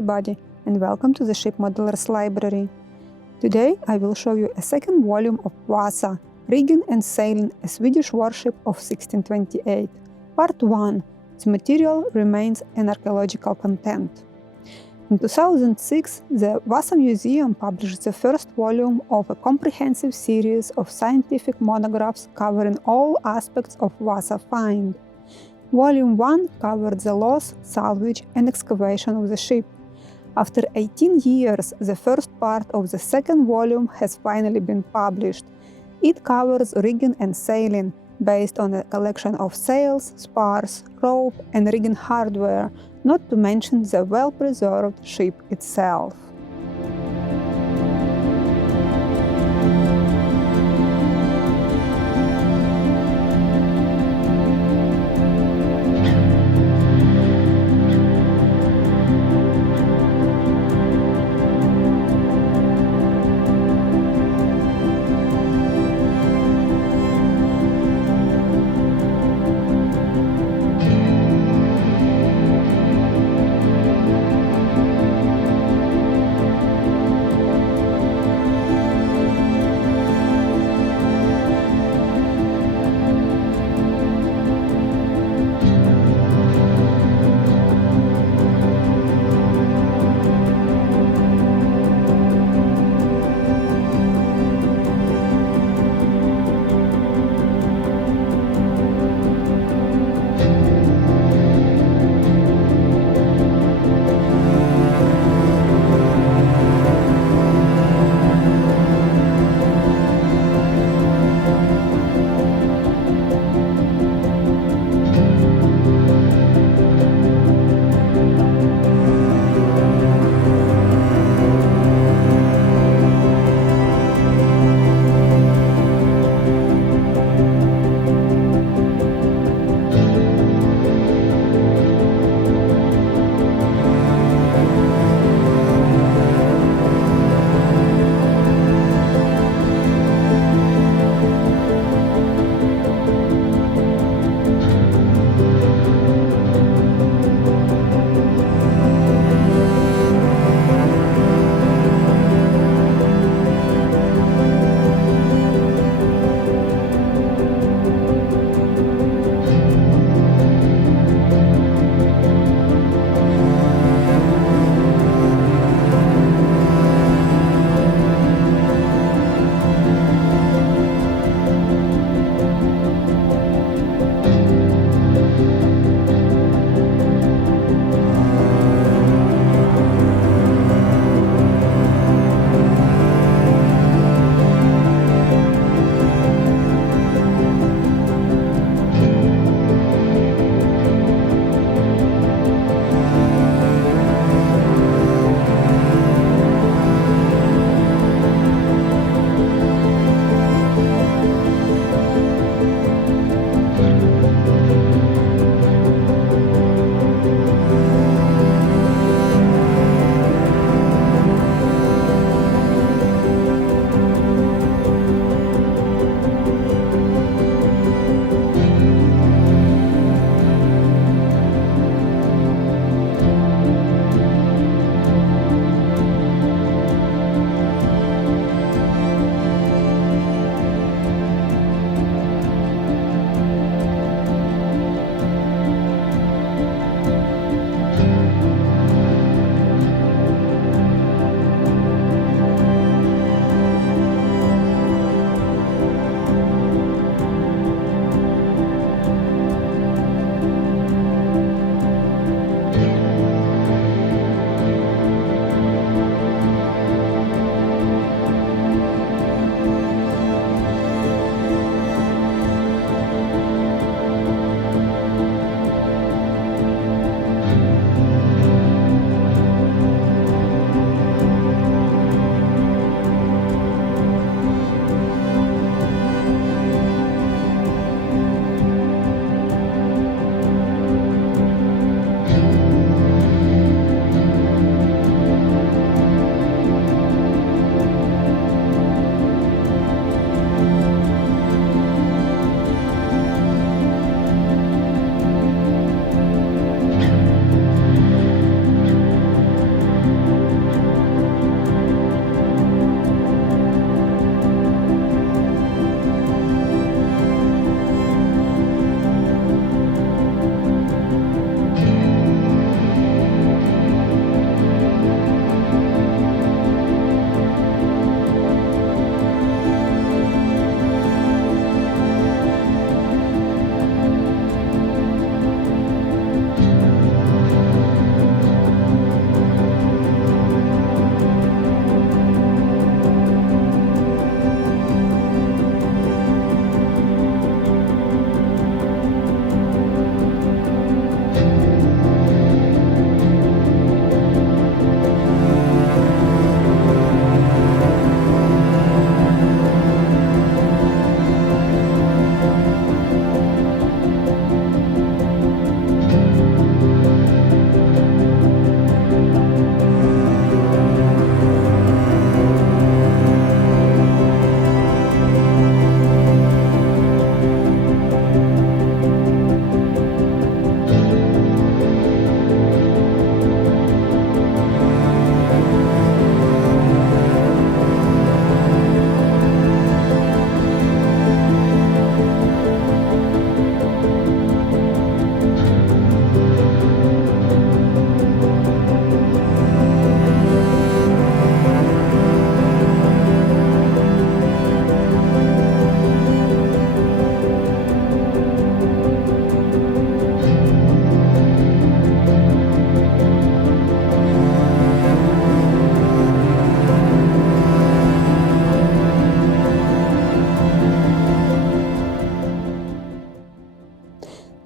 everybody, and welcome to the Ship Modelers Library. Today I will show you a second volume of Vasa, Rigging and Sailing a Swedish Warship of 1628. Part 1. Its material, remains and archaeological content. In 2006, the Vasa Museum published the first volume of a comprehensive series of scientific monographs covering all aspects of Vasa find. Volume 1 covered the loss, salvage and excavation of the ship. After 18 years, the first part of the second volume has finally been published. It covers rigging and sailing, based on a collection of sails, spars, rope and rigging hardware, not to mention the well-preserved ship itself.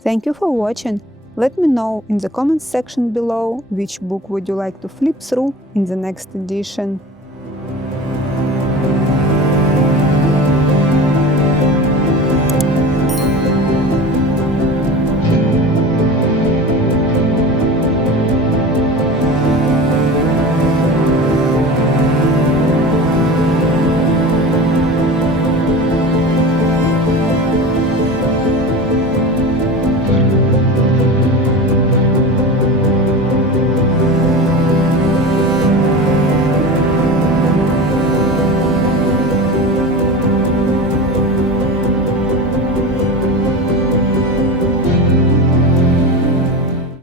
Thank you for watching. Let me know in the comments section below which book would you like to flip through in the next edition.